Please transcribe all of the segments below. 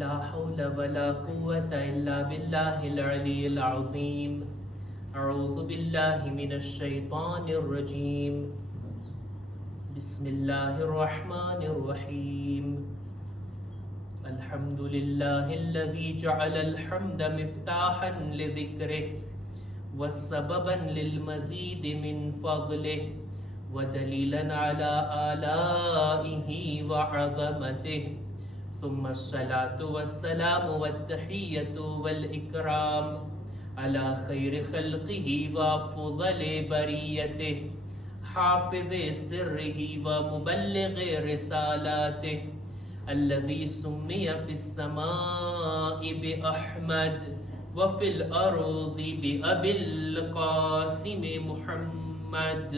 لا حول ولا قوة إلا بالله العلي العظيم. أعوذ بالله من الشيطان الرجيم. بسم الله الرحمن الرحيم. الحمد لله الذي جعل الحمد مفتاحا لذكره وسببا للمزيد من فضله ودليلا على آلائه وعظمته، ثم الصلاة والسلام والتحية والإكرام على خير خلقه وأفضل بريته، حافظ سره ومبلغ رسالاته، الذي سمي في السماء بأحمد وفي الأرض بأبي القاسم محمد.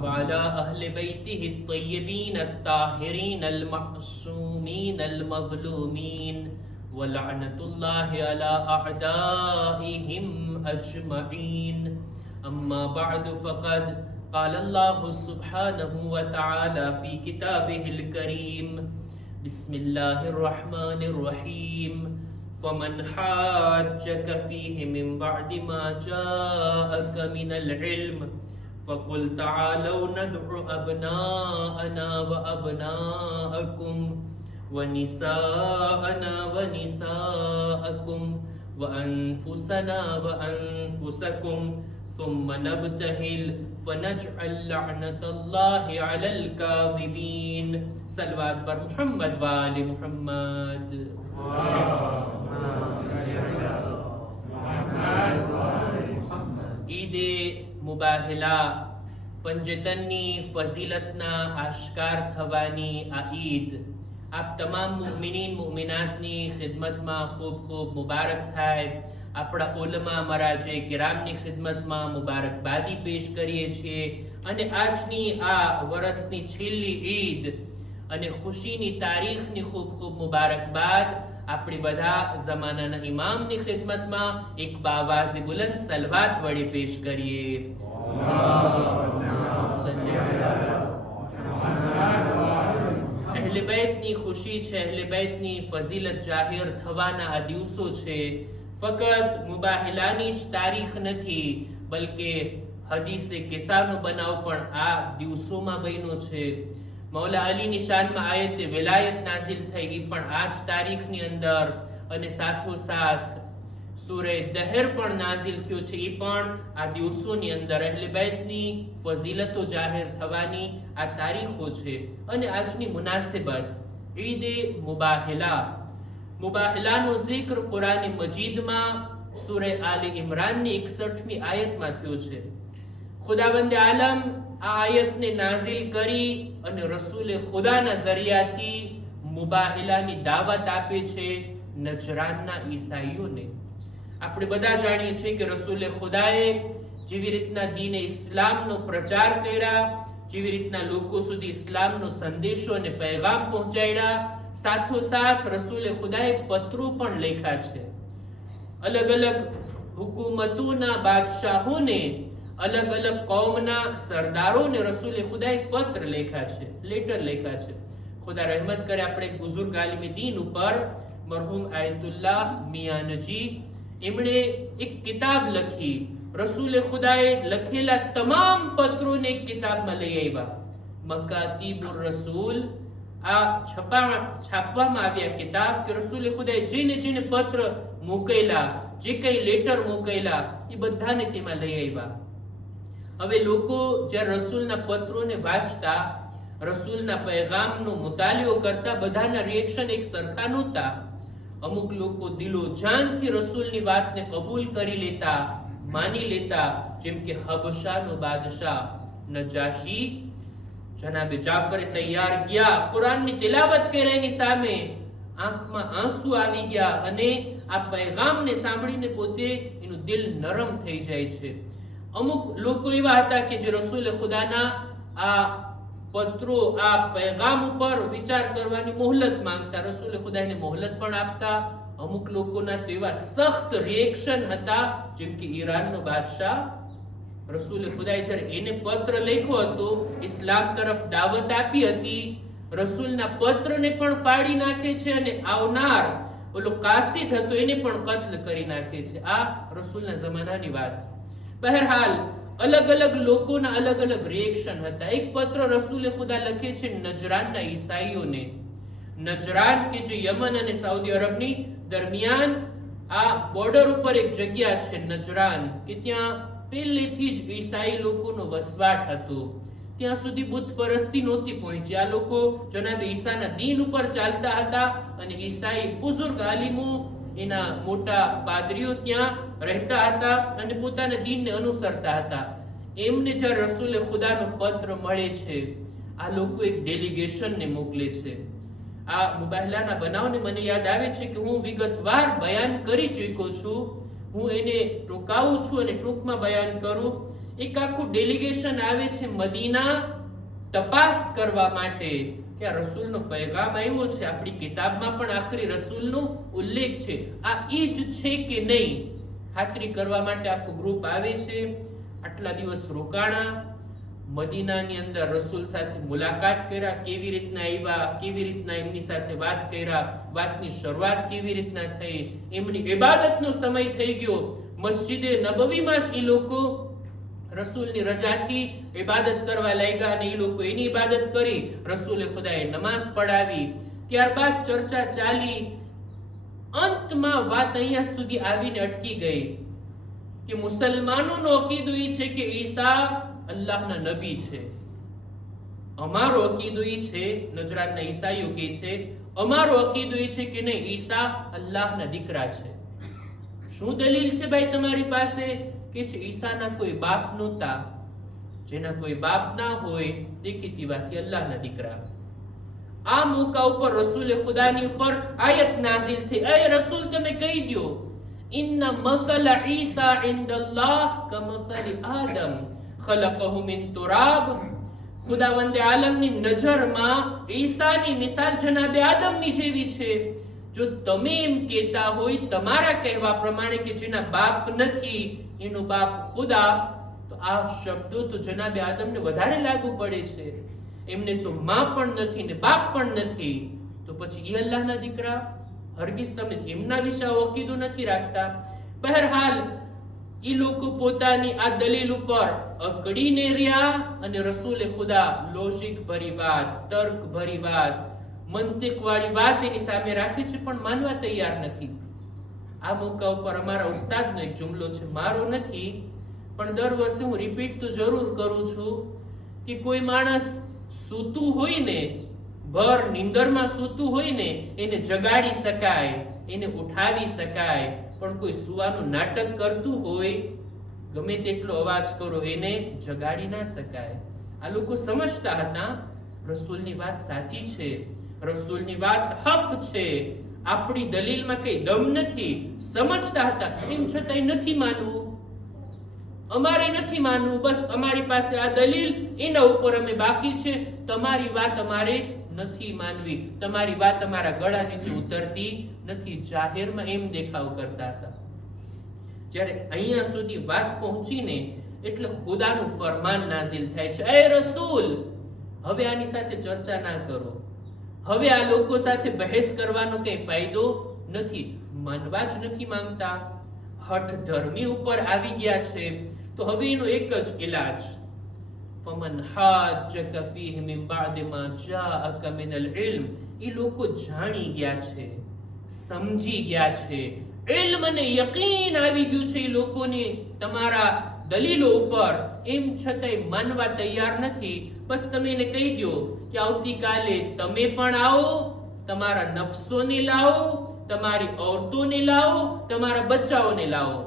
وعلى أهل بيته الطيبين الطاهرين المعصومين المظلومين، ولعنة الله على أعدائهم أجمعين. أما بعد، فقد قال الله سبحانه وتعالى في كتابه الكريم: بسم الله الرحمن الرحيم. فمن حاجك فيه من بعد ما جاءك من العلم فقل تعالوا ندع أبناءنا وأبناءكم ونساءنا ونساءكم وأنفسنا وأنفسكم ثم نبتهل فنجعل لعنة الله على الكاذبين. صلوات پر محمد وآل محمد. ઈદ મુબાહિલા પંજતનની ફઝીલતના આશ્કાર થવાની આ ઈદ આપ તમામ મુમિનીન મુમિનાતની ખિદમતમાં ખૂબ ખૂબ મુબારક થાય. આપણા ઉલમા મરાજે કિરામની ખિદમતમાં મુબારકબાદી પેશ કરીએ છીએ અને આજની આ વર્ષની છેલ્લી ઈદ અને ખુશીની તારીખની ખૂબ ખૂબ મુબારકબાદ આપણી બધા જમાનાના ઇમામની ખિદમતમાં એક બાવાઝે બુલંદ સલવાત વડે પેશ કરીએ. અહલે બેતની ખુશી છે, અહલે બેતની ફઝીલત જાહેર થવાના આ દિવસો છે. ફકત મુબાહિલાની જ તારીખ નથી, બલકે હદીસે કિસ્સાનો બનાવ પણ આ દિવસોમાં બન્યો છે. મૌલા અલીની શાનમાં આયતે વિલાયત નાઝિલ થઈ, એ પણ આ જ તારીખની અંદર, અને સાથોસાથ સૂરે દહેર પણ નાઝિલ થયો છે, એ પણ આ દિવસોની અંદર. અહલે બેતની ફઝીલતો જાહેર થવાની આ તારીખો છે. અને આજની મુનાસિબત ઈદ મુબાહિલા, મુબાહિલાનો ઝિક્ર કુરાન મજીદમાં સૂરે આલે ઇમરાનની 61મી આયતમાં થયો છે. ખુદાવંદ આલમ આ આયતને નાઝિલ કરી અને રસૂલે ખુદાના ઝરિયાથી મુબાહિલાની દાવત આપે છે નજરાનના ઈસાઈઓને. આપણે બધા જાણીએ છીએ કે રસૂલે ખુદાએ જેવી રીતના દીને ઇસ્લામનો પ્રચાર કર્યા, જેવી રીતના લોકો સુધી ઇસ્લામનો સંદેશો અને પૈગામ પહોંચાડ્યા, સાથોસાથ રસૂલે ખુદાએ પત્રો પણ લખ્યા છે. અલગ અલગ હુકુમતોના બાદશાહોને, અલગ અલગ કૌમના સરદારોને રસૂલે ખુદાએ પત્ર લખ્યા છે, લેટર લખ્યા છે. ખુદા રહેમત કરે આપણે બુઝુર્ગ આલિમ દીન ઉપર મરહૂમ આયતુલ્લાહ મિયાનજી, એમણે એક કિતાબ લખી. રસૂલે ખુદાએ લખેલા તમામ પત્રોને એક કિતાબમાં લઈ આવ્યા. મકાતીબુર રસૂલ, આ છાપવામાં આવ્યા કિતાબ કે રસૂલે ખુદાએ જેને જેને પત્ર મોકલ્યા, જે કઈ લેટર મોકલ્યા, એ બધાને તેમાં લઈ આવ્યા. હવે લોકો જ્યારે રસૂલના પત્રોને વાંચતા, રસૂલના પૈગામનો મુતાલિયો કરતા, બધાના રિએક્શન એક સરખા નહોતા. અમુક લોકો દિલો જાનથી રસૂલની વાતને કબૂલ કરી લેતા, માની લેતા, જેમ કે હબશાનો બાદશાહ નજાશી, જનાબે જાફરે તૈયાર ગયા, કુરાનની તિલાવત કરે એની સામે, આંખમાં આંસુ આવી ગયા અને આ પૈગામને સાંભળીને પોતે એનું દિલ નરમ થઈ જાય છે. અમુક લોકો એવા હતા કે જે રસૂલે ખુદાના આ પત્રો, આ પૈગામ ઉપર વિચાર કરવાની મોહલત માંગતા, રસૂલે ખુદાને મોહલત પણ આપતા. અમુક લોકોના તો એવા સખ્ત રિએક્શન હતા, જેમ કે ઈરાનનો બાદશાહ રસૂલે ખુદાએ જ્યારે એને પત્ર લખ્યો હતો, ઇસ્લામ તરફ દાવત આપી હતી, રસૂલના પત્રને પણ ફાડી નાખે છે અને આવનાર ઓલો કાસિદ હતો એને પણ કત્લ કરી નાખે છે. આ રસૂલના જમાનાની વાત. બહરહાલ અલગ અલગ લોકોના અલગ અલગ રિએક્શન હતા. એક પત્ર રસૂલે ખુદા લખે છે નજરાનના ઈસાઈઓને. નજરાન કે જે યમન અને સાઉદી અરબની દરમિયાન આ બોર્ડર ઉપર એક જગ્યા છે નજરાન, કે ત્યાં પહેલેથી જ ઈસાઈ લોકોનો વસવાટ હતો. ત્યાં સુધી બુદ્ધ પરસ્તી નહોતી પહોંચી. આ લોકો જનાબે ઈસાના દીન ઉપર ચાલતા હતા અને ઈસાઈ બુઝુર્ગ આલિમો, એના મોટા પાદરીઓ ત્યાં રહેતા હતા અને પોતાના દીનને અનુસરતા હતા. એમને જ્યારે રસૂલે ખુદાનો પત્ર મળે છે, આ લોકો એક ડેલિગેશનને મોકલે છે. આ મુબાહલાના બનાવને મને યાદ આવે છે કે હું વિગતવાર બયાન કરી ચૂક્યો છું. હું એને ટૂંકાવું છું અને ટૂંકમાં બયાન કરું. એક આખું ડેલિગેશન આવે છે મદીના તપાસ કરવા માટે કે આ રસૂલનો પૈગામ આવ્યો છે. આપણી કિતાબમાં પણ આખરી રસૂલનો ઉલ્લેખ છે, આ ઈ જ છે કે નહીં ખાતરી કરવા માટે આખું ગ્રુપ આવે છે. આટલા દિવસ રોકાણા, મદીનાની અંદર રસૂલ સાથે મુલાકાત કર્યા, કેવી રીતના આવ્યા, કેવી રીતના એમની સાથે વાત કર્યા, વાતની શરૂઆત કેવી રીતના થઈ, એમની ઇબાદતનો સમય થઈ ગયો. મસ્જિદે નબવીમાં જ એ લોકો રસૂલની રજાથી ઇબાદત કરવા લાગ્યા અને એ લોકો એની ઇબાદત કરી. રસૂલે ખુદાએ નમાઝ પઢાવી. ત્યારબાદ ચર્ચા ચાલી. અંતમાં વાત અહીંયા સુધી આવીને અટકી ગઈ કે મુસલમાનોનો અકીદો એ છે કે ઈસા અલ્લાહના નબી છે. અમારો અકીદો એ છે, નજરાનના ઈસાઈઓ કહે છે, અમારો અકીદો એ છે કે નહીં, ઈસા અલ્લાહના દીકરા છે. શું દલીલ છે ભાઈ તમારી પાસે? કે ઈસાના કોઈ બાપ નહોતા. જેના કોઈ બાપ ના હોય, દેખીતી વાત કે અલ્લાહના દીકરા. આ મોકા ઉપર રસૂલે ખુદાની ઉપર આયત નાઝિલ થઈ. એ રસૂલ તમે કહી દો, ઇન્ના મસલ ઈસા ઇન્દલ્લાહ કમસલ આદમ ખલકહુ મિન તુરાબ. ખુદાવંદે આલમની નજરમાં ઈસાની મિસાલ જનાબે આદમની જેવી છે. જો તમે એમ કહેતા હોય તમારા કહેવા પ્રમાણે કે જેના બાપ નથી એનો બાપ ખુદા, તો આ શબ્દો તો જનાબે આદમને વધારે લાગુ પડે છે. એમને તો માં પણ નથી ને બાપ પણ નથી, તો પછી એ અલ્લાહના દીકરા? હરગીઝ તમે એમના વિશે અકીદો નથી રાખતા. બહરહાલ એ લોકો પોતાની આ દલીલ ઉપર અકડીને રહ્યા અને રસૂલે ખુદા લોજિક ભરી વાત, તર્ક ભરી વાત, મંતિક વાળી વાત એની સામે રાખે છે, પણ માનવા તૈયાર નથી. આ મોકા ઉપર અમારા ઉસ્તાદનો એક જુમલો છે, મારો નથી, પણ દર વર્ષે હું રિપીટ તો જરૂર કરું છું કે કોઈ માણસ સૂતું હોય ને, ભર નીંદરમાં સૂતું હોય ને, એને જગાડી શકાય, એને ઉઠાવી શકાય, પણ કોઈ સુવાનું નાટક કરતું હોય, ગમે તેટલો અવાજ કરો, એને જગાડી ના શકાય. આ લોકો સમજતા હતા રસૂલની વાત સાચી છે, રસૂલની વાત હક છે, આપણી દલીલમાં કઈ દમ નથી. સમજતા હતા, એમ છતાંય નથી માનવું, અમારે નથી માનવું, બસ અમારી પાસે આ દલીલ, એના ઉપર અમે બાકી છે, તમારી વાત અમારે નથી માનવી, તમારી વાત અમારા ગળા નીચે ઉતરતી નથી. જાહેરમાં એમ દેખાવ કરતા હતા. જ્યારે અહીંયા સુધી વાત પહોંચીને એટલે ખુદાનું ફરમાન નાઝિલ થાય છે, એ રસૂલ, હવે આની સાથે ચર્ચા ના કરો, હવે આ લોકો સાથે બહેસ કરવાનો કઈ ફાયદો નથી. માનવા જ નથી માંગતા, હઠ ધર્મી ઉપર આવી ગયા છે, તો હવે એનો એક જ ઇલાજ, ફમન હાજ્જક ફીહ મિન બાદ મા જાઅક મિન અલ-ઇલ્મ. એ લોકો જાણી ગયા છે, સમજી ગયા છે, ઇલ્મ અને યકીન આવી ગયું છે એ લોકોને તમારા દલીલો ઉપર, એમ છતાંય માનવા તૈયાર નથી. બસ તમે એને કહી દો કે આવતીકાલે તમે પણ આવો, તમારા નફસોને લાવો, તમારી ઔરતોને લાવો, તમારા બચ્ચાઓને લાવો,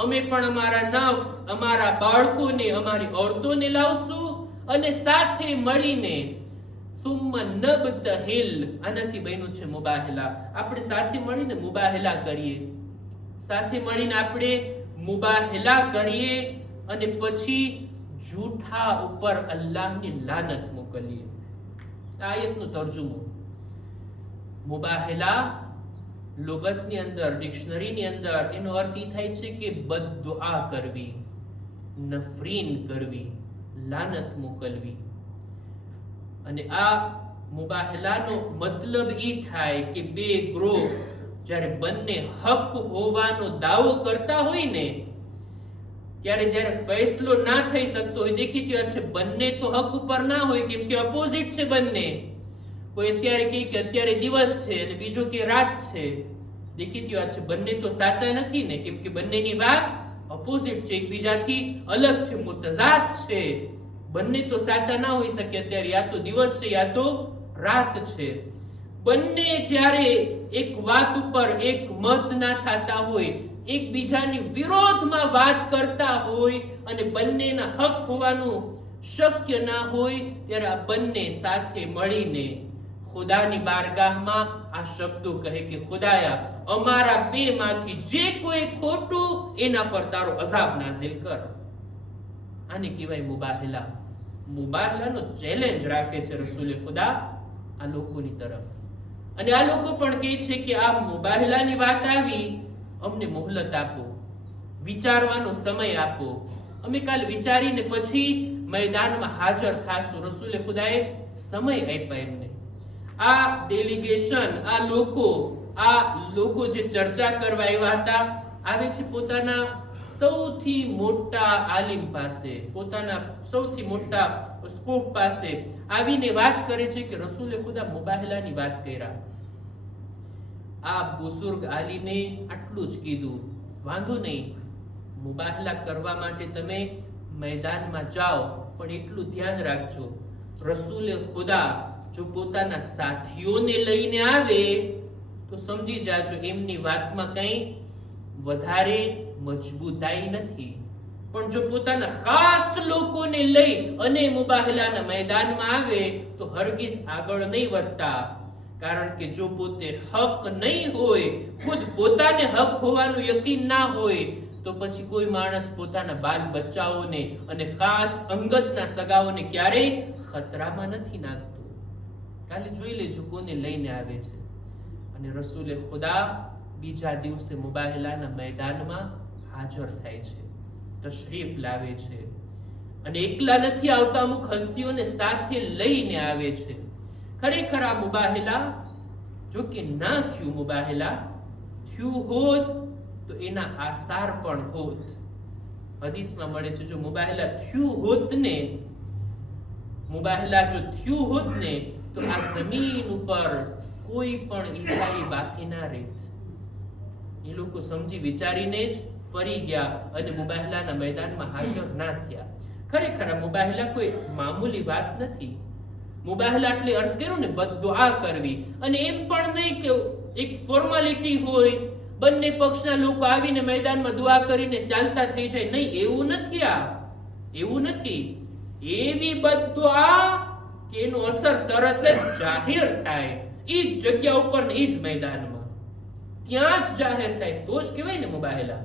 અમે પણ અમારા નફ્સ, અમારા બાળકોને, અમારી ઔરતોને લાવશું અને સાથે મળીને સુમ્મા નબતહિલ. આનાથી બન્યું છે મુબાહેલા. આપણે સાથે મળીને મુબાહેલા કરીએ, સાથે મળીને આપણે મુબાહેલા કરીએ અને પછી જૂઠા ઉપર અલ્લાહની લાનત મોકલીએ. આયતનો તર્જુમો. મુબાહેલા લુગતની અંદર, ડિક્શનરીની અંદર એનો અર્થ એ થાય છે કે બદદુઆ કરવી, નફરીન કરવી, લાનત મોકલવી. અને આ મુબાહલાનો મતલબ ઈ થાય કે બે ગ્રોહ જ્યારે બંને હક હોવાનો દાવો કરતા હોય ને, ત્યારે જ્યારે ફેસલો ના થઈ શકતો હોય, દેખીતી વાત છે બંને તો હક ઉપર ના હોય, કેમ કે ઓપોઝિટ છે બંને. કોઈ અત્યારે કહે કે અત્યારે દિવસ છે અને બીજો કે રાત છે, દેખીતી વાત છે બંને તો સાચા નથી ને, કેમ કે બંનેની વાત ઓપોઝિટ છે, એકબીજાથી અલગ છે, મુતઝાદ છે. બંને તો સાચા ના હોઈ શકે. અત્યારે યા તો દિવસ છે યા તો રાત છે. બંને જ્યારે એક વાત ઉપર એક મત ના થતા હોય, એકબીજાની વિરોધમાં વાત કરતા હોય અને બંનેના હક હોવાનું શક્ય ના હોય, ત્યારે આ બંને સાથે મળીને ખુદાની બારગાહમાં આ શબ્દો કહે કે ખુદાયા, અમારા બે માંથી જે કોઈ ખોટું એના પર તારો અઝાબ નાઝિલ કર. આને કહેવાય મુબાહલા. મુબાહલાનો ચેલેન્જ રાખે છે રસૂલે ખુદા આ લોકોની તરફ. અને આ લોકો પણ કહે છે કે આ મુબાહલાની વાત આવી, અમને મોહલત આપો, વિચારવાનો સમય આપો, અમે કાલ વિચારીને પછી મેદાનમાં હાજર થાશું. રસૂલે ખુદાએ સમય આપ્યા એમને. આ ડેલિગેશન, આ લોકો જે ચર્ચા કરવા આવ્યા હતા, આવે છે પોતાના સૌથી મોટા આલિમ પાસે, પોતાના સૌથી મોટા સ્કોફ પાસે આવીને વાત કરે છે કે રસૂલે ખુદા મુબાહલાની વાત કર્યા. આ બુઝુર્ગ આલીમે આટલું જ કીધું, વાંધો નહીં, મુબાહલા કરવા માટે તમે મેદાનમાં જાઓ, પણ એટલું ધ્યાન રાખજો, રસૂલે ખુદા જો પોતાના સાથીઓને લઈને આવે તો સમજી જાજો એમની વાતમાં કંઈ વધારે મજબૂતાઈ નથી. પણ જો પોતાના ખાસ લોકોને લઈ અને મુબાહલાના મેદાનમાં આવે તો હરગીઝ આગળ નહીં વધતા. કારણ કે જો પોતે હક નહીં હોય, ખુદ પોતાને હક હોવાનું યકીન ના હોય, તો પછી કોઈ માણસ પોતાના બાલ બચ્ચાઓને અને ખાસ અંગતના સગાઓને ક્યારેય ખતરામાં નથી નાખતો. કાલે જોઈ લેજો કોને લઈને આવે છે. અને રસૂલે ખુદા બીજા દિવસે મુબાહલાના મેદાનમાં હાજર થાય છે, તશરીફ લાવે છે. અને એકલા નથી આવતા, અમુક હસ્તીઓને સાથે લઈને આવે છે. ખરેખર આ મુબાહલા જો કે ના થયું, મુબાહલા થયું હોત તો એના આસાર પણ હોત. હદીસમાં મળે છે જો મુબાહલા થયું હોત ને, મુબાહલા જો થયું હોત ને તો આ જમીન ઉપર કોઈ પણ ઈસાઈ બાકી ના રહેત. એ લોકો સમજી વિચારીને જ ફરી ગયા અને મુબાહલાના મેદાનમાં હાજર ના થયા. ખરેખર આ મુબાહલા કોઈ મામૂલી વાત નથી. મુબાહલા એટલે અર્થ કર્યો ને બદદુઆ કરવી, અને એમ પણ નહીં કે એક ફોર્માલિટી હોય, બંને પક્ષના લોકો આવીને મેદાનમાં દુઆ કરીને ચાલતા થઈ જાય. નહીં, એવું નથી. આ એવું નથી. એવી બદદુઆ કે એનો અસર તરત જ જાહેર થાય, એ જ જગ્યા ઉપર ને એ જ મેદાનમાં, ત્યાં જ જાહેર થાય તો જ કહેવાય ને મુબાહલા.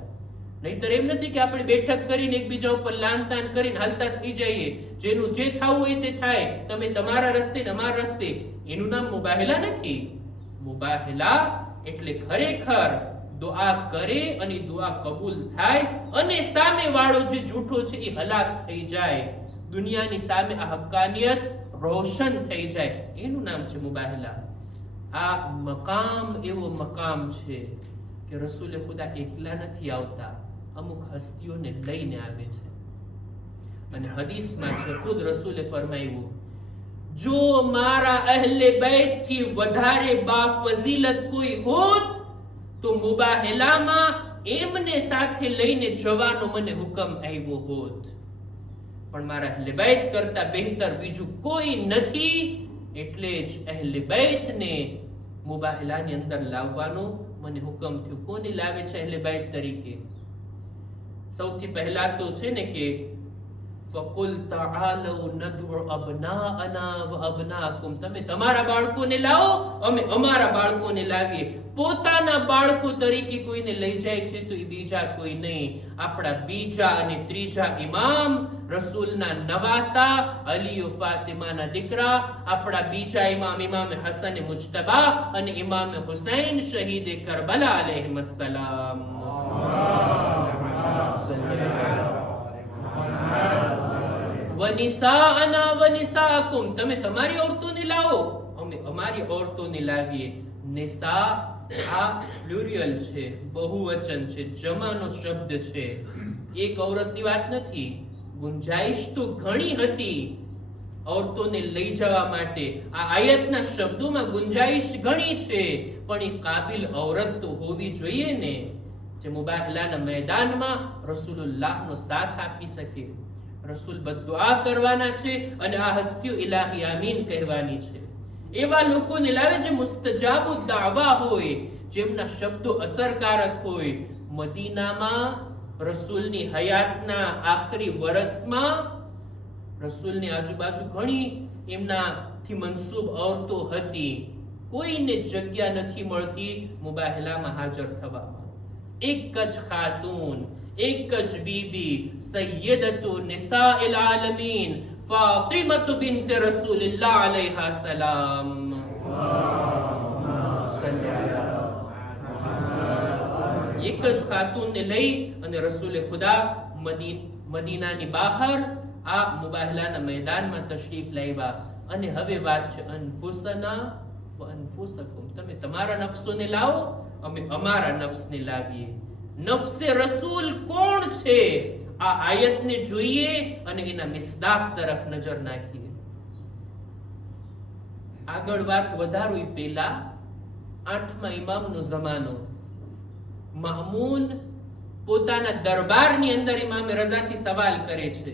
નહીતર એમ નથી કે આપણે બેઠક કરીને એકબીજા ઉપર લાનતાન કરીને હાલતા થઈ જઈએ, જેનું જે થવું હોય તે થાય, તમે તમારા રસ્તે ને અમારા રસ્તે. એનું નામ મુબાહલા નથી. મુબાહલા એટલે ખરેખર દુઆ કરે અને દુઆ કબૂલ થાય અને સામે વાળો જે જૂઠો છે એ હલાક થઈ જાય, દુનિયાની સામે આ હક્કાનિયત રોશન થઈ જાય, એનું નામ છે મુબાહલા. આ મકામ એવો મકામ છે કે રસૂલે ખુદા એકલા નથી આવતા, અમુક હસ્તીઓને લઈને આવે છે. અને હદીસમાં છે ખુદ રસૂલે ફરમાવ્યું, જો મારા અહલે બેત થી વધારે બાફઝીલત કોઈ હોત તો મુબાહલામાં એમને સાથે લઈને જવાનો મને હુકમ આવ્યો હોત. પણ મારા અહલે બેત કરતા બહેતર બીજું કોઈ નથી, એટલે જ અહલે બેતને મુબાહલાની અંદર લાવવાનું મને હુકમ થયું. કોને લાવે છે અહલે બેત તરીકે? સૌથી પહેલા તો છે ને કે ફકુલ તઆલુ નદઉ અબનાઅના વ અબનાકુમ, તમે તમારા બાળકોને લાવો, અમે અમારા બાળકોને લાવીએ. પોતાના બાળકો તરીકે કોઈને લઈ જાય છે તો એ બીજા કોઈ નહીં, આપણા બીજા અને ત્રીજા ઇમામ, રસૂલના નવાસા, અલી ફાતિમાના દીકરા, આપણા બીજા ઇમામ, ઇમામ હસન મુજતબા અને ઇમામ હુસૈન શહીદ કરબલા અલૈહિસ્સલામ. વનિસાઅના વનિસાઅકુમ, તમે તમારી ઓરતોને લાવો, અમે અમારી ઓરતોને લાવીએ. નિસા આ પ્લુરિયલ છે, બહુવચન છે, જમાનો શબ્દ છે. એક औरतની વાત નથી. ગુંજાઈશ તો ઘણી હતી औरतोને લઈ જવા માટે. આ આયતના શબ્દોમાં ગુંજાઈશ ઘણી છે, પણ એ કાબિલ औरत તો હોવી જોઈએ ને, જે મુબાહલાના મેદાનમાં રસૂલુલ્લાહનો સાથ આપી શકે. રસૂલ બદ્દુઆ કરવાના છે અને આ હસ્તીઓ ઇલાહી આમીન કહેવાની છે. એવા લોકોને લાવે જે મુસ્તજાબુ દાવા હોય, જેમના શબ્દો અસરકારક હોય. મદીનામાં રસૂલની હયાતના આખરી વર્ષમાં રસૂલની આજુબાજુ ઘણી એમનાથી મનસૂબ औरतो હતી. કોઈને જગ્યા નથી મળતી મુબાહલામાં હાજર થવામાં. એક જ ખાતુન, એક જ બીબી, સૈયદતુ નિસાઇલ આલમીન ફાતિમતુ બિન્ટ રસૂલિલ્લાહ અલૈહા સલામ. એક જ ખાતુનને લઈ અને રસૂલે ખુદા મદીનાની બહાર આ મુબાહલાના મેદાનમાં તશરીફ લાવ્યા. અને હવે વાત છે અનફુસના વ અનફુસકુમ, તમે તમારા નફસોને લાવો, અમે અમારા નફસને લાવીએ. નફસે રસૂલ કોણ છે? આ આયતને જોઈએ અને એના મિસ્દાક તરફ નજર નાખીએ. આગળ વાત વધારવી પહેલા 8મા ઇમામનો જમાનો. મામૂન પોતાના દરબારની અંદર ઇમામ રઝાથી સવાલ કરે છે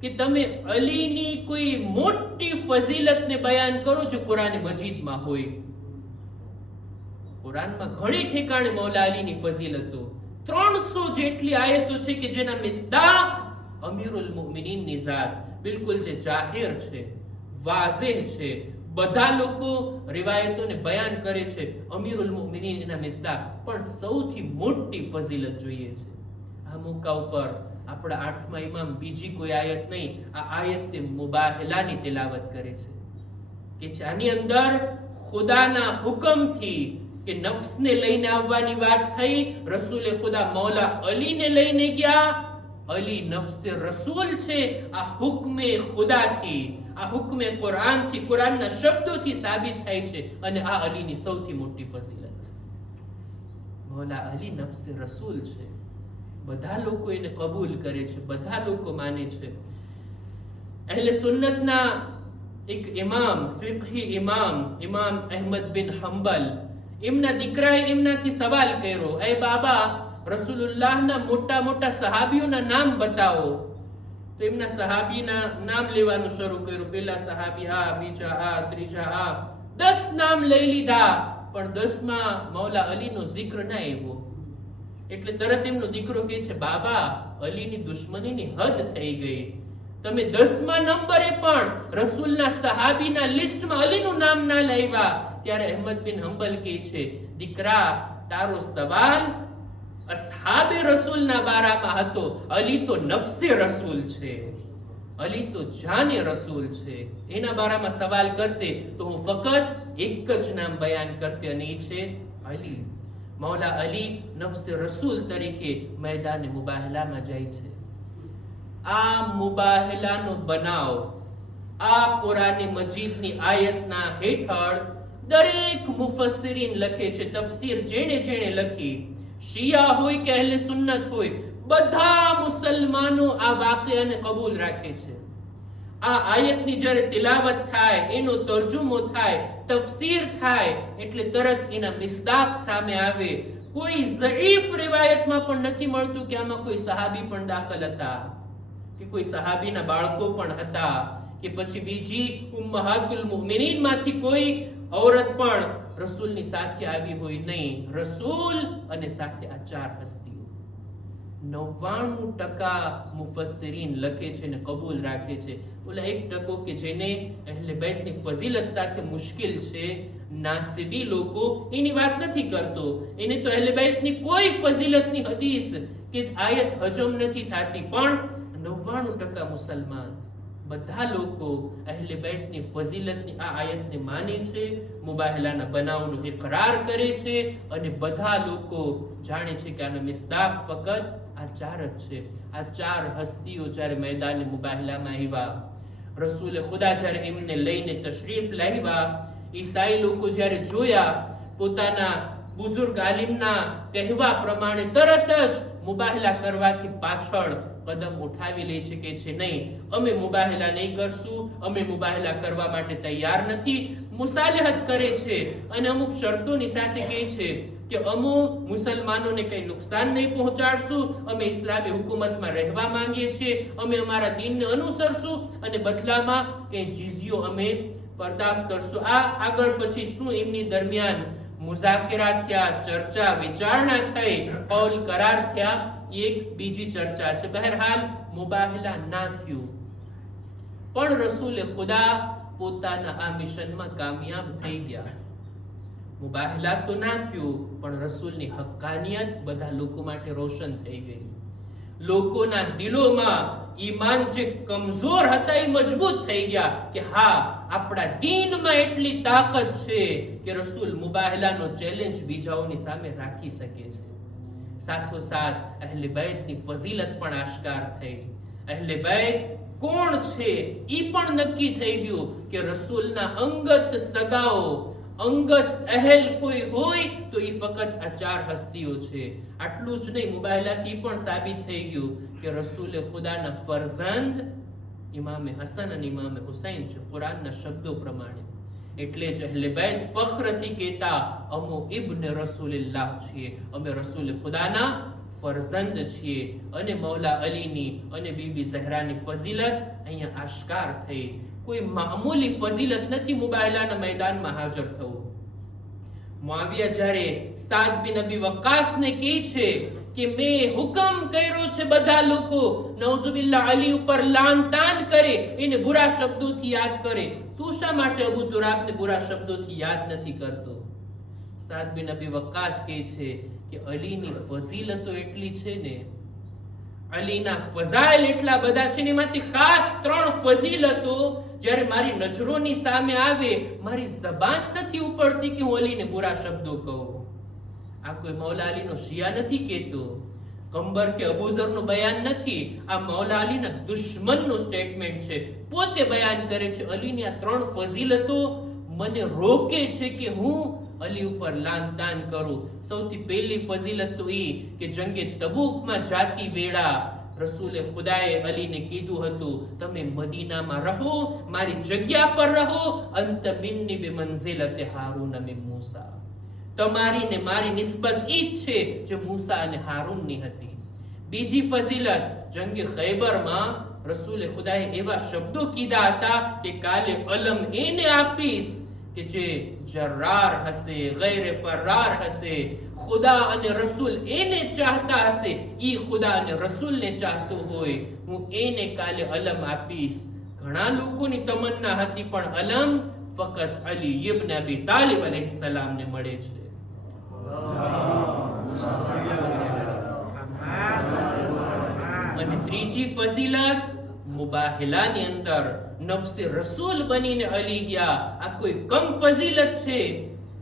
કે તમે અલીની કોઈ મોટી ફઝીલતને બયાન કરો જે કુરાન મજીદમાં હોય. કુરાનમાં ઘણી ઠેકાણે મૌલા અલીની ફઝીલતો, 300 જેટલી આયતો છે કે જેના મિસ્દાક અમીરુલ મુમિનીનની ઝાત બિલકુલ જે જાહેર છે, વાઝેહ છે. બધા લોકો રિવાયતોને બયાન કરે છે અમીરુલ મુમિનીન એના મિસ્દાક. પણ સૌથી મોટી ફઝીલત જોઈએ છે. આ મોકા ઉપર આપણા 8મા ઇમામ બીજી કોઈ આયત નહીં, આ આયત મુબાહલાની તિલાવત કરે છે કે જેની અંદર ખુદાના હુકમથી કે નફ્સને લઈને આવવાની વાત થઈ. રસૂલે ખુદા મૌલા અલીને લઈને ગયા. અલી નફ્સે રસૂલ છે. આ હુકમે ખુદાથી, આ હુકમે કુરાનથી, કુરાનના શબ્દોથી સાબિત થાય છે. અને આ અલીની સૌથી મોટી ફઝીલત. મૌલા અલી નફ્સે રસૂલ છે. બધા લોકો એને કબૂલ કરે છે, બધા લોકો માને છે. અહેલે સુન્નતના એક ઇમામ, ફિqહી ઇમામ, ઇમામ અહેમદ બિન હંબલ, એમના દીકરાએ એમનાથી સવાલ કર્યો, એ બાબા, રસૂલુલ્લાહના મોટા મોટા સહાબીઓના નામ બતાવો. તો એમના સહાબીના નામ લેવાનું શરૂ કર્યું. પહેલા સહાબી આ, બીજા આ, ત્રીજા આ, 10 નામ લઈ લીધા. પણ 10માં મૌલા અલીનો જિક્ર ના આવ્યો. એટલે તરત એમનો દીકરો કહે છે, બાબા, અલીની દુશ્મનીની હદ થઈ ગઈ. તમે 10મા નંબરે પણ રસૂલના સહાબીના લિસ્ટમાં અલીનું નામ ના લાવ્યા. ત્યારે અહેમદ બિન હંબલ કહે છે, દીકરા, તારો સવાલ અસ્હાબે રસૂલના બારામાં હતો. અલી તો નફસે રસૂલ છે, અલી તો જાને રસૂલ છે. એના બારામાં સવાલ કરતે તો હું ફક્ત એક જ નામ બયાન કરતે, અને એ છે અલી. મૌલા અલી નફસે રસૂલ તરીકે મેદાન મુબાહલામાં જાય છે. આ મુબાહલાનો બનાવ આ કુરાન મજીદની આયતના હેઠળ દરેક મુફસ્સિરીન લખે છે. તફસીર જેણે જેણે લખી, શિયા હોય કે અહેલે સુન્નત હોય, બધા મુસલમાનો આ વાક્યને કબૂલ રાખે છે. આ આયતની જ્યારે તિલાવત થાય, એનો તર્જુમો થાય, તફસીર થાય, એટલે તરત એના મિસ્દાક સામે આવે. કોઈ ઝઈફ રિવાયતમાં પણ નથી મળતું કે આમાં કોઈ સહાબી પણ દાખલ હતા, કે કોઈ સહાબીના બાળકો પણ હતા, કે પછી બીજી ઉમ્મહાતુલ મુમિનીન માંથી કોઈ औरत પણ રસૂલની સાથે આવી હોય. નહીં, રસૂલ અને સાથે આ 4 હસ્તીઓ. 99% મુફસ્સિરીન લખે છે અને કબૂલ રાખે છે. ઓલા 1% કે જેને અહેલે બેતની ફઝીલત સાથે મુશ્કિલ છે, નાસિબી લોકો, એની વાત નથી કરતો. એને તો અહેલે બેતની કોઈ ફઝીલતની હદીસ કે આયત હજમ નથી થતી. પણ 99% મુસલમાન બધા લોકો અહેલે બેતની ફઝીલતની આ આયતને માને છે, મુબાહલાના બનાવનો ઇકરાર કરે છે, અને બધા લોકો જાણે છે કે આનો મિસ્દાક ફક્ત આ ચાર જ છે. આ ચાર હસ્તીઓ જ્યારે મેદાન મુબાહલામાં આવ્યા, રસૂલે ખુદા જ્યારે એમને લઈને તશરીફ લાવ્યા, ઈસાઈ લોકો જ્યારે જોયા, પોતાના બુઝુર્ગ આલિમના કહેવા પ્રમાણે તરત જ મુબાહલા કરવાથી પાછળ કદમ ઉઠાવી લે છે કે છે નહીં, અમે મુબાહલા નહીં કરશું, અમે મુબાહલા કરવા માટે તૈયાર નથી. મુસાલહત કરે છે અને અમુક શરતોની સાથે કહે છે કે અમે મુસલમાનોને કઈ નુકસાન નહીં પહોંચાડશું, અમે ઇસ્લામી હુકુમતમાં રહેવા માંગીએ છીએ, અમે અમારા દીનને અનુસરશું અને બદલામાં કઈ જીઝિયો અમે પર્દાફ્ત કરશું. આ આગળ પછી શું એમની દરમિયાન મુઝાકરા થયા, ચર્ચા વિચારણા થઈ, કૌલ કરાર થયા, એક બીજી ચર્ચા છે. બહરહાલ મુબાહલા ના થયું, પણ રસૂલે ખુદા પોતાના આ મિશનમાં કામયાબ થઈ ગયા. મુબાહલા તો ના થયું, પણ રસૂલની હક્કાનિયત બધા લોકો માટે રોશન થઈ ગઈ. લોકોના દિલોમાં ઈમાન જે કમજોર હતા એ મજબૂત થઈ ગયા કે હા, આપણા દીનમાં એટલી તાકાત છે કે રસૂલ મુબાહલાનો ચેલેન્જ બીજાઓની સામે રાખી શકે છે. સાથોસાથ અહેલે બેતની ફઝીલત પણ આશ્કાર થઈ. અહેલે બેત કોણ છે ઈ પણ નક્કી થઈ ગયું કે રસૂલના અંગત સગાઓ, અંગત અહેલ કોઈ હોય તો ઈ ફક્ત આ ચાર હસ્તીઓ છે. આટલું જ નહીં, મુબાહલાથી પણ સાબિત થઈ ગયું કે રસૂલે ખુદાના ફરઝંદ ઇમામે હસન અને ઇમામે હુસૈન છે, કુરાનના શબ્દો પ્રમાણે. એટલે જ અહેલે બેત ફખ્રથી કહેતા અમો ઇબ્ન રસૂલિલ્લાહ છીએ, અમે રસૂલ ખુદાના ફરઝંદ છીએ. અને મૌલા અલીની અને બીબી ઝહરાની ફઝીલત અહીંયા આશ્કાર થઈ. કોઈ મામૂલી ફઝીલત નથી મુબાહલાના મેદાનમાં હાજર થવું. મુઆવિયા જ્યારે સાદ બિન અબી વક્કાસને કહે છે કે મેં હુકમ કર્યો છે બધા લોકો નૌઝુબિલ્લાહ અલી ઉપર લાન તાન કરે, એને બુરા શબ્દોથી યાદ કરે, તું શા માટે અબુ તુરાબને બુરા શબ્દોથી યાદ નથી કરતો? સાદ બિન અબી વક્કાસ કહે છે કે અલીની ફઝીલતો એટલી છે ને, અલીના ફઝાઇલ એટલા બધા છે ને, એમાંથી ખાસ 3 ફઝીલતો જ્યારે મારી નજરોની સામે આવે, મારી જબાન નથી ઉપડતી કે હું અલીને બુરા શબ્દો કહું. આ કોઈ મૌલા અલીનો શિયા નથી કહેતો, કંબર કે અબૂઝરનું બયાન નથી, આ મૌલા અલીના દુશ્મનનું સ્ટેટમેન્ટ છે. પોતે બયાન કરે છે અલીની આ 3 ફઝીલતો મને રોકે છે કે હું અલી ઉપર લાન તાન કરું. સૌથી પહેલી ફઝીલત તો ઈ કે જંગે તબુકમાં જાતી વેળા રસૂલે ખુદાએ અલીને કીધું હતું, તમે મદીનામાં રહો, મારી જગ્યા પર રહો, અંત મિન્ની બિમંઝિલતિ હારૂન મિન મૂસા. તમારી ને મારી નિસ્બત ઈ જ છે જે મૂસા અને હારૂનની હતી. બીજી ફઝીલત, જંગે ખૈબરમાં રસૂલે ખુદાએ એવા શબ્દો કીધા હતા કે કાલે અલમ એને આપીશ કે જે જર્રાર હશે, ગૈર ફરાર હશે, ખુદા અને રસૂલ એને ચાહતા હશે, ઈ ખુદા અને રસૂલને ચાહતો હોય, હું એને કાલે અલમ આપીશ. ઘણા લોકોની તમન્ના હતી, પણ અલમ ફક્ત અલી ઇબ્ન અબી તાલિબ અલૈહિસ્સલામને મળે છે. અને ત્રીજી ફઝીલત, મુબાહલાની અંદર નફસે રસૂલ બનીને અલી ગયા. આ કોઈ કમ ફઝીલત છે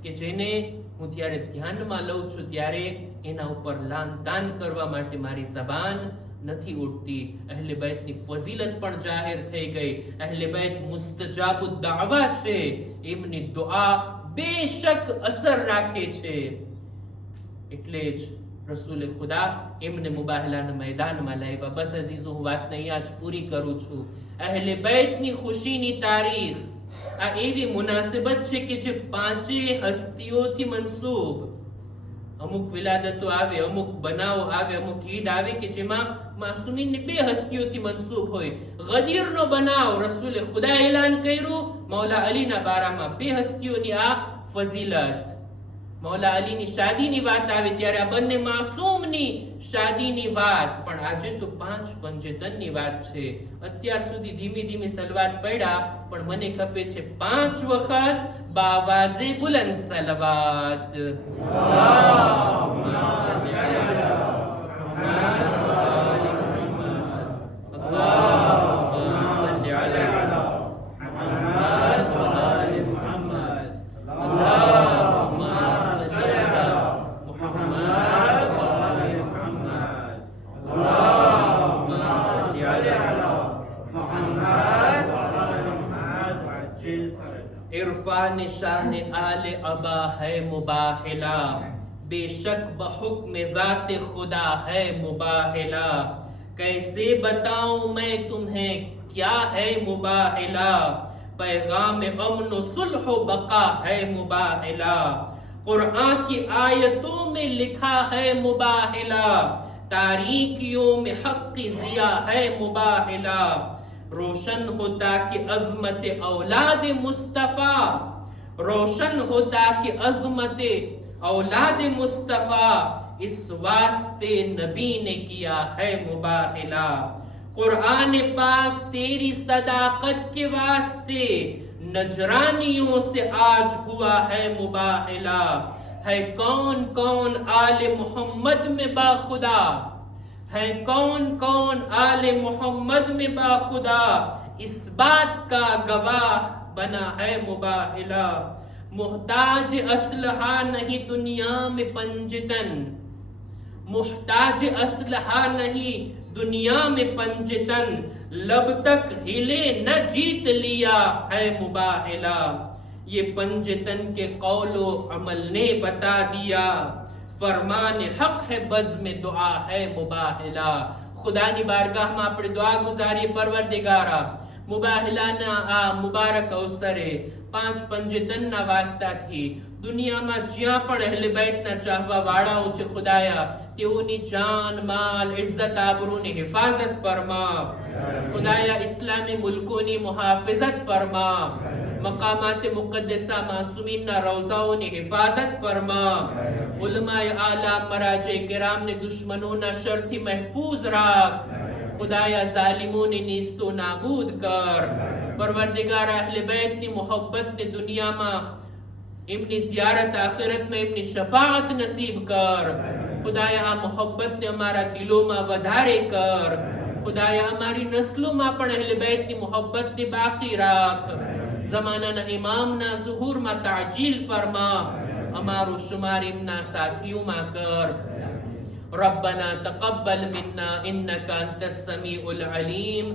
કે જેને હું ત્યારે ધ્યાનમાં લઉં છું ત્યારે એના ઉપર લાન તાન કરવા માટે મારી જબાન નથી ઉઠતી. અહેલે બેતની ફઝીલત પણ જાહેર થઈ ગઈ. અહેલે બેત મુસ્તજાબુ દાવા છે, એમની દુઆ બેશક અસર રાખે છે. એટલે જ રસૂલે ખુદા એમને મુબાહલાના મેદાનમાં લાવ્યા. બસ અઝીઝો, હું વાતને અહીંયા જ પૂરી કરું છું. અહેલે બેતની ખુશીની તારીખ આ એવી મુનાસિબત છે કે જે 5 હસ્તીઓથી મનસૂબ. અમુક વિલાદતો આવે, અમુક બનાવો આવે, અમુક ઈદ આવે કે જેમાં માસૂમીનની 2 હસ્તીઓથી મનસૂબ હોય. ગદીરનો બનાવ રસૂલે ખુદા એલાન કર્યું, મૌલા અલીના બારામાં 2 હસ્તીઓની આ ફઝીલત. મૌલા અલીની શાદીની વાત આવે ત્યારે આ બંને માસૂમની શાદીની વાત, પણ આજે તો 5 પંજેતનની વાત છે. અત્યાર સુધી ધીમી ધીમી સલવાત પડ્યા, પણ મને ખપે છે 5 વખત બાવાઝે બુલંદ સલવાત. અલ્લાહુમ્મા સલ્લી અલા قرآن شان آل ابا ہے مباہلا، بے شک بحکم ذات خدا ہے مباہلا، کیسے بتاؤں میں تمہیں کیا ہے مباہلا، پیغام امن و صلح و بقا ہے مباہلا، قرآن کی آیتوں میں لکھا ہے مباہلا، تاریکیوں میں حق کی ضیاء ہے مباہلا، روشن ہوتا کہ عظمت اولاد مصطفیٰ، روشن ہوتا کہ عظمت اولاد مصطفیٰ، اس واسطے نبی نے کیا ہے مباہلا، قرآن پاک تیری صداقت کے واسطے نجرانیوں سے آج ہوا ہے مباہلا، ہے کون کون آل محمد میں باخدا، ہے کون کون آل محمد میں باخدا، اس بات کا گواہ بنا ہے مباہلا، محتاج اسلحہ نہیں دنیا میں پنجتن، محتاج اسلحہ نہیں دنیا میں پنجتن، لب تک ہلے نہ جیت لیا ہے مباہلا، یہ پنجتن کے قول و عمل نے بتا دیا، فرمان حق ہے بزم دعا ہے مباہلا، خدا نی بارگاہ میں اپنے دعا گزاری پروردگارا مباہلا نا مبارک اوسرے 5 پنجتن نا واسطہ تھی، دنیا میں جیاں پر اہل بیت نا چاہوا واڑا ہو چھے خدایا تیونی جان مال عزت آبرو نے حفاظت فرما، خدایا اسلامی ملکوں نے محافظت فرما، مقامات مقدسہ معصومین نا روضاؤں نے حفاظت فرما، علماء اعلیٰ مراجع کرام نے دشمنوں نا شرطی محفوظ راک، خدایا ظالموں نے نیست و نابود کر، پروردگار اہل بیت نے محبت نے دنیا میں امنی زیارت آخرت میں امنی شفاعت نصیب کر، خدایا محبت نے ہمارا دلوں میں ودھارے کر، خدایا ہماری نسلوں میں پر اہل بیت نے محبت نے باقی راکھ، زمانہ نا امام نا ظہور میں تعجیل فرما، ہمارو شمار امنا ساتھیوں میں کر، ربنا تقبل منا انك انت السميع العليم